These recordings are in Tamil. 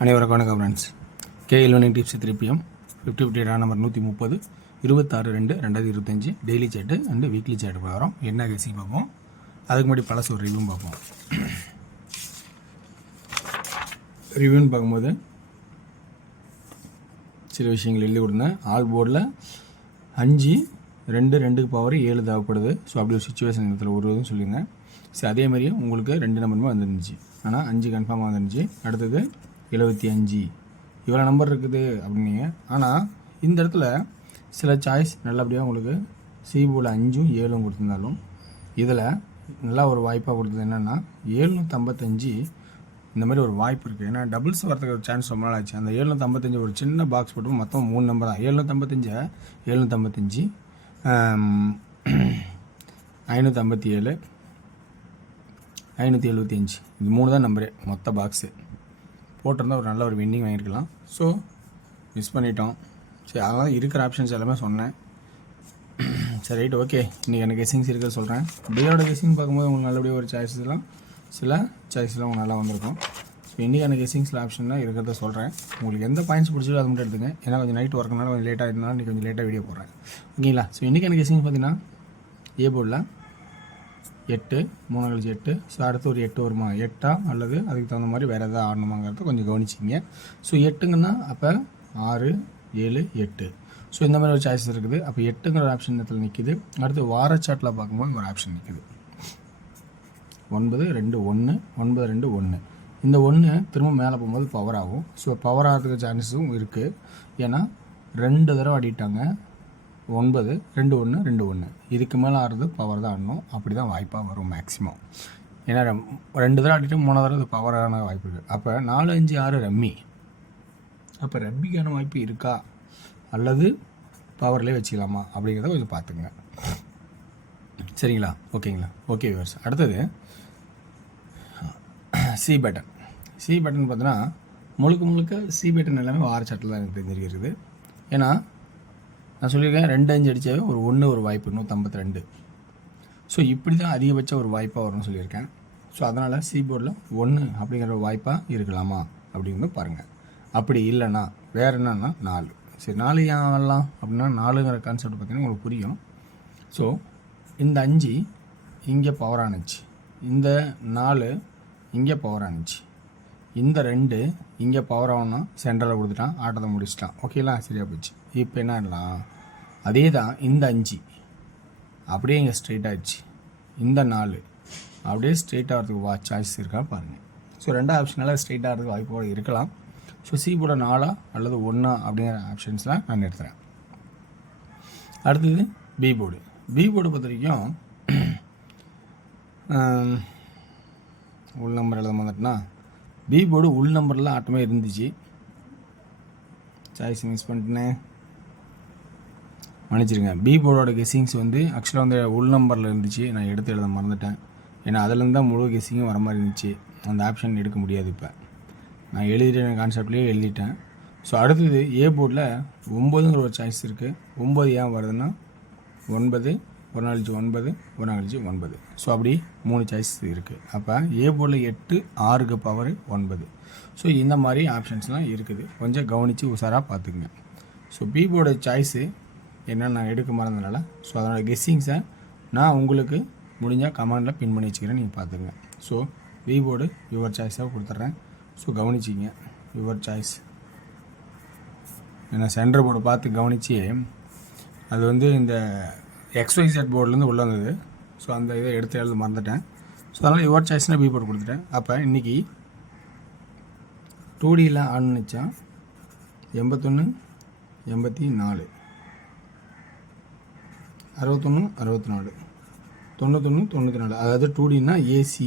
அனைவருக்கும் வணக்கம் friends. KL Winning Tips 3PM 50 number 130 26/2/2025 daily chart and weekly chart பார்க்குறோம். என்ன கெஸிங் பார்ப்போம், அதுக்கு முன்னாடி பழசு ஒரு ரிவ்யூவும் பார்ப்போம். ரிவ்யூன்னு பார்க்கும்போது சில விஷயங்கள் எழுதி கொடுத்தேன். ஆல் போர்டில் 5 பவர் 7 தேவைப்படுது. ஸோ அப்படி ஒரு சுச்சுவேஷன் இடத்துல வருவதுன்னு சொல்லியிருந்தேன். சரி, அதே மாதிரியே உங்களுக்கு 2 நம்பருமே வந்துருந்துச்சு. ஆனால் 5 கன்ஃபார்மாக வந்துருந்துச்சு. அடுத்தது 75 இவ்வளோ நம்பர் இருக்குது அப்படின்னீங்க. ஆனால் இந்த இடத்துல சில சாய்ஸ் நல்லபடியாக உங்களுக்கு சி போர்டில் 5ம் 7ம் கொடுத்துருந்தாலும் இதில் நல்லா ஒரு வாய்ப்பாக கொடுத்தது என்னென்னா 755 இந்த மாதிரி ஒரு வாய்ப்பு இருக்குது. ஏன்னா டபுள்ஸ் வரதுக்கு ஒரு சான்ஸ் ரொம்ப நாள் ஆச்சு. அந்த 755 ஒரு சின்ன பாக்ஸ் போட்டு மொத்தம் 3 நம்பர் தான். 755 557 575 இது 3 தான் நம்பரு மொத்த பாக்ஸு போட்டிருந்தால் ஒரு நல்ல ஒரு வின்னிங் வாங்கியிருக்கலாம். ஸோ மிஸ் பண்ணிட்டோம். சரி, அதனால் இருக்கிற ஆப்ஷன்ஸ் எல்லாமே சொன்னேன். சரி, ரைட், ஓகே. இன்றைக்கி எனக்கு கெஸிங்ஸ் இருக்கிற சொல்கிறேன். டேயோட கெஸிங் பார்க்கும்போது உங்களுக்கு நல்லபடியாக ஒரு சாய்ஸ்லாம் சில சாய்ஸ்லாம் உங்களுக்கு நல்லா வந்திருக்கும். ஸோ இன்றைக்கான கெஸிங்ஸில் ஆப்ஷன்லாம் இருக்கிறத சொல்கிறேன். உங்களுக்கு எந்த பாயிண்ட்ஸ் பிடிச்சதோ அது மட்டும் எடுத்துங்க. ஏன்னா கொஞ்சம் நைட் ஒர்க்குனால கொஞ்சம் லேட்டாக இருந்தாலும் இன்றைக்கி கொஞ்சம் லேட்டாக வீடியோ போடுறேன். ஓகேங்களா? ஸோ இன்றைக்கான கெஸிங் பார்த்தீங்கன்னா ஏ போர்டில் 8 3 கழிச்சு 8. ஸோ அடுத்து ஒரு 8 வருமா, 8 அல்லது அதுக்கு தகுந்த மாதிரி வேறு எதாவது ஆடணுமாங்கிறத கொஞ்சம் கவனிச்சிங்க. ஸோ 8ங்கன்னா அப்போ 6 7 8. ஸோ இந்த மாதிரி ஒரு சாய்ஸ் இருக்குது. அப்போ 8ங்கிற ஒரு ஆப்ஷன் இடத்துல நிற்கிது. அடுத்து வாரச்சாட்டில் பார்க்கும்போது ஒரு ஆப்ஷன் நிற்கிது 9 2 1 9 2 1. இந்த 1 திரும்ப மேலே போகும்போது பவர் ஆகும். ஸோ பவர் ஆகிறதுக்கு சான்சஸும் இருக்குது. ஏன்னா 2 தடவை ஆடிட்டாங்க. 9 2 1 2 1. இதுக்கு மேலே ஆடுறது பவர் தான் ஆடணும். அப்படி தான் வாய்ப்பாக வரும் மேக்ஸிமம். ஏன்னா 2 தடவை ஆடிட்டு 3 தடவை அது பவரான வாய்ப்பு இருக்குது. அப்போ 4 5 6 ரம்மி. அப்போ ரம்மிக்கான வாய்ப்பு இருக்கா அல்லது பவர்லேயே வச்சுக்கலாமா அப்படிங்கிறத கொஞ்சம் பார்த்துங்க. சரிங்களா? ஓகேங்களா? Okay viewers. அடுத்தது சி பட்டன். சி பட்டன் பார்த்தீங்கன்னா முழுக்க சி பட்டன் எல்லாமே வாரச்சாட்டில் தான் எனக்கு தெரிஞ்சிருக்குது. ஏன்னா நான் சொல்லியிருக்கேன் 2 5 அடித்தாவே ஒரு 1 ஒரு வாய்ப்பு 152. ஸோ இப்படி தான் அதிகபட்ச ஒரு வாய்ப்பாக வரும்னு சொல்லியிருக்கேன். ஸோ அதனால் சி போர்டில் 1 அப்படிங்கிற ஒரு வாய்ப்பாக இருக்கலாமா அப்படிங்கிறது பாருங்கள். அப்படி இல்லைன்னா வேறு என்னன்னா 4. சரி, 4 ஏன் வரலாம் அப்படின்னா 4ங்கிற கான்செப்ட் பார்த்தீங்கன்னா உங்களுக்கு புரியும். ஸோ இந்த 5 இங்கே பவர் ஆணுச்சு, இந்த 4 இங்கே பவர் ஆணுச்சு, இந்த 2 இங்கே பவர் ஆகணும்னா சென்ட்ரலில் கொடுத்துட்டான், ஆட்டத்தை முடிச்சிட்டான். ஓகேலாம், சரியாக போச்சு. இப்போ என்ன ஆடலாம், அதே தான் இந்த 5 அப்படியே இங்கே ஸ்ட்ரெயிட் ஆகிடுச்சு, இந்த 4 அப்படியே ஸ்ட்ரெயிட் ஆகிறதுக்கு சாய்ஸ் இருக்கா பாருங்கள். ஸோ 2 ஆப்ஷனால் ஸ்ட்ரெயிட் ஆகிறதுக்கு வாய்ப்போடு இருக்கலாம். ஸோ சி போட 4 அல்லது 1 அப்படிங்கிற ஆப்ஷன்ஸ்லாம் நான் எடுத்துகிறேன். அடுத்தது பி போர்டு. பி போர்டு பொறுத்த வரைக்கும் உள் நம்பர் எழுத வந்துட்டுனா பி போர்டு உள் நம்பரில் ஆட்டமே இருந்துச்சு. சாய்ஸ் மிஸ் பண்ணிட்டேனே, மன்னிச்சிருங்க. பி போர்டோட கெஸ்ஸிங்ஸ் வந்து ஆக்சுவலாக வந்து உள் நம்பரில் இருந்துச்சு. நான் எடுத்து எழுத மறந்துட்டேன். ஏன்னா அதிலேருந்து தான் முழு கெஸ்ஸிங்கும் வர மாதிரி இருந்துச்சு. அந்த ஆப்ஷன் எடுக்க முடியாது. இப்போ நான் எழுதிட்டேன், கான்செப்ட்லேயே எழுதிட்டேன். ஸோ அடுத்தது ஏ போர்டில் 9ங்கிற ஒரு சாய்ஸ் இருக்குது. 9 ஏன் வருதுன்னா 9 1 நாள் கழிச்சு 9 1 நாள் கழிச்சு 9. ஸோ அப்படி 3 சாய்ஸ் இருக்குது. அப்போ ஏ போர்டில் 8 6க்கு பவர் 9. ஸோ இந்த மாதிரி ஆப்ஷன்ஸ்லாம் இருக்குது. கொஞ்சம் கவனித்து உஷாராக பார்த்துக்குங்க. ஸோ பி போர்டு சாய்ஸு என்ன நான் எடுக்க மறந்ததுனால ஸோ அதனோட கெஸ்ஸிங்ஸை நான் உங்களுக்கு முடிஞ்சால் கமெண்டில் பின் பண்ணி வச்சுக்கிறேன், நீங்கள் பார்த்துங்க. ஸோ பி போர்டு யுவர் சாய்ஸாக கொடுத்துட்றேன். ஸோ கவனிச்சிங்க, யுவர் சாய்ஸ். ஏன்னா சென்டர் போர்டு பார்த்து கவனித்து அது வந்து இந்த XYZ போர்ட்லேருந்து உள்ளே வந்தது. ஸோ அந்த இதை எடுத்து எழுத மறந்துட்டேன். ஸோ அதனால் யுவர் சாய்ஸ்னால் பி போர்டு கொடுத்துட்டேன். அப்போ இன்றைக்கி 2Dயில் ஆணுச்சா 81 84 61 64 91 94. அதாவது 2Dனா ஏசி,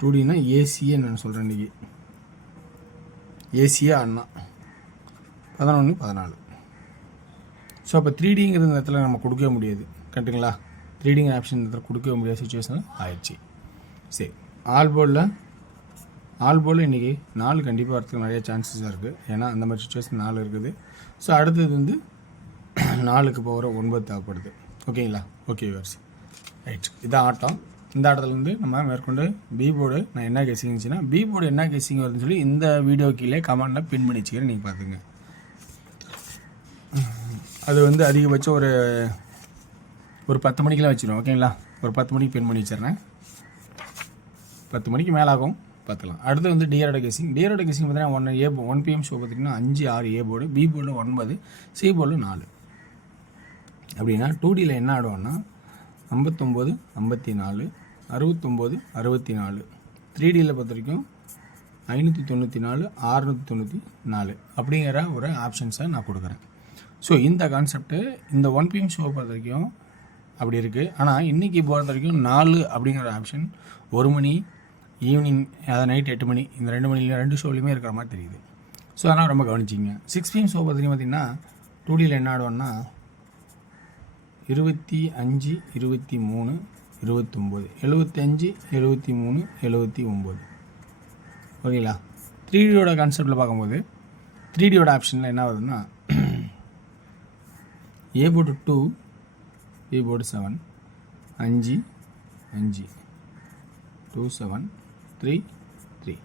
2Dனா ஏசியே நான் சொல்கிறேன். இன்றைக்கி ஏசியே ஆடினா 11 14. ஸோ அப்போ 3Dங்கிற இடத்துல நம்ம கொடுக்கவே முடியாது. கரெக்டுங்களா? 3Dங்கிற ஆப்ஷன் இடத்துல கொடுக்கவே முடியாத சுச்சுவேஷன் ஆயிடுச்சு. சரி, ஆல் போர்டில் இன்றைக்கி 4 கண்டிப்பாக வரதுக்கு நிறைய சான்சஸாக இருக்குது. ஏன்னா அந்த மாதிரி சுச்சுவேஷன் 4 இருக்குது. ஸோ அடுத்தது வந்து 4க்கு பவர் 9 தேவைப்படுது. ஓகேங்களா? Okay viewers, right. இதான் ஆட்டம். இந்த இடத்துலேருந்து நம்ம மேற்கொண்டு பி போர்டு நான் என்ன கெஸ்ஸிங் இருந்துச்சுன்னா பி போர்டு என்ன கெஸ்ஸிங் வருதுன்னு சொல்லி இந்த வீடியோ கீழே கமெண்டில் பின் பண்ணி வச்சுக்கிறேன், நீங்கள் பார்த்துங்க. அது வந்து அதிகபட்சம் ஒரு 10 மணிக்கெலாம் வச்சிடும். ஓகேங்களா, ஒரு 10 மணிக்கு பின் பண்ணி வச்சிடுறேன். 10 மணிக்கு மேலே ஆகும், பார்த்துக்கலாம். அடுத்து வந்து டிஆரோட கெஸ்ஸிங் பார்த்தீங்கன்னா 1 PM ஷோ பார்த்திங்கன்னா 5 6 ஏ போர்டு, பி போர்டில் 9, சி போர்டில் 4. அப்படின்னா 2Dயில் என்ன ஆடுவோம்னா 59 54 69 64. 3Dயில் பொறுத்த வரைக்கும் 594 694 அப்படிங்கிற ஒரு ஆப்ஷன்ஸை நான் கொடுக்குறேன். ஸோ இந்த கான்செப்ட்டு இந்த 1 PM ஷோ பொறுத்த வரைக்கும் அப்படி இருக்குது. ஆனால் இன்றைக்கி பொறுத்த வரைக்கும் 4 அப்படிங்கிற ஆப்ஷன் 1 மணி ஈவினிங், அதாவது நைட் 8 மணி, இந்த 2 மணிலையும் 2 ஷோலையுமே இருக்கிற மாதிரி தெரியுது. ஸோ அதனால் ரொம்ப கவனிச்சிங்க. 6 PM ஷோ பார்த்திங்கன்னா 2Dயில் என்ன ஆடுவோன்னா 25 23 29 75 73 79. ஓகேங்களா. 3Dயோட கான்செப்டில் பார்க்கும்போது 3Dயோட ஆப்ஷனில் என்ன ஆகுதுன்னா A board 2, B board 7 5 5 2 7 3 3.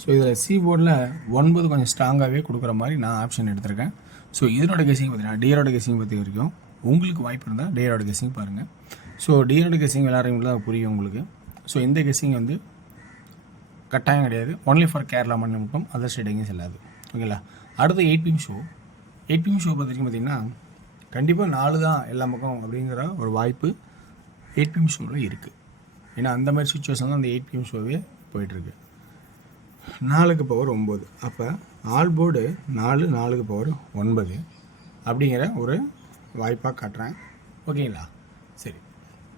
So இதில் சி போர்டில் 9 கொஞ்சம் ஸ்ட்ராங்காகவே கொடுக்குற மாதிரி நான் ஆப்ஷன் எடுத்திருக்கேன். ஸோ இதனோட கெஸ்ஸிங் பார்த்தீங்கன்னா டிஆரோட கெஸ்ஸிங் பற்றி வரைக்கும் உங்களுக்கு வாய்ப்பு இருந்தால் டிஆரோட கெஸ்ஸிங் பாருங்கள். ஸோ டிஆரோட கெஸ்ஸிங் விளையாடுறவங்களுக்கு அது புரியும் உங்களுக்கு. ஸோ இந்த கெஸ்ஸிங் வந்து கட்டாயம் கிடையாது, ஒன்லி ஃபார் கேரளா மட்டும், அதர் ஸ்டேட் எங்கேயும் செல்லாது. ஓகேங்களா. அடுத்து 8 PM ஷோ. 8 PM ஷோ பார்த்திங்கன்னா கண்டிப்பாக 4 தான் எல்லா பக்கம் அப்படிங்கிற ஒரு வாய்ப்பு 8 PM ஷோவில் இருக்குது. ஏன்னா அந்த மாதிரி சுச்சுவேஷன் தான் அந்த 8 PM ஷோவே போயிட்டுருக்கு. 4க்கு பவர் 9, அப்போ ஆல் போர்டு 4 4க்கு பவர் 9 அப்படிங்கிற ஒரு வாய்ப்பாக காட்டுறேன். ஓகேங்களா. சரி,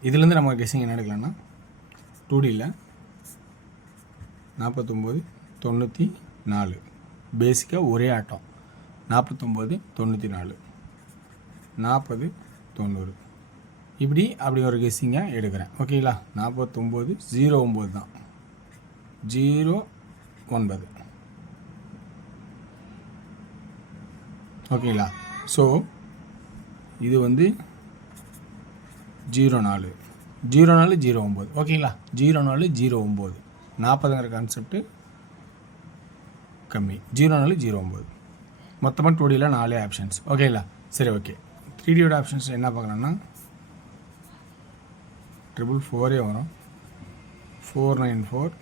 இதுலேருந்து நம்ம கெஸ்ஸிங் என்ன எடுக்கலாம்னா 2Dயில் 49 94 பேசிக்காக ஒரே ஆட்டம், 49 94 40 90 அப்படி ஒரு கெஸ்ஸிங்காக எடுக்கிறேன். ஓகேங்களா. 49 09 தான், 09. ஓகேங்களா. ஸோ இது வந்து 04 04 09. ஓகேங்களா. 04 09 40ங்கிற கான்செப்ட்டு கம்மி, 04 09. மொத்தமாக 2Dயில் 4 ஆப்ஷன்ஸ். ஓகேங்களா. சரி, ஓகே. 3Dயோட ஆப்ஷன்ஸ் என்ன பார்க்கலாம்னா 444 வரும், 494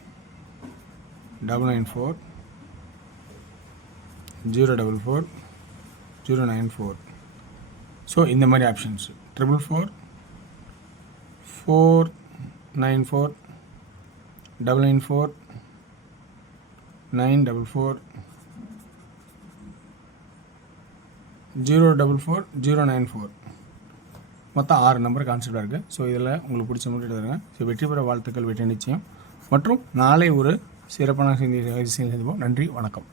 994 044 094. ஸோ இந்த மாதிரி ஆப்ஷன்ஸ் 444 494 994 944 044 094. மொத்தம் 6 நம்பர் கான்செப்டாக இருக்குது. ஸோ இதில் உங்களுக்கு பிடிச்ச மாதிரி எடுத்துருங்க. ஸோ வெற்றி பெற வாழ்த்துக்கள், வெற்றி நிச்சயம். மற்றும் நாளை ஒரு சிறப்பான செய்தி சந்திப்போம். நன்றி, வணக்கம்.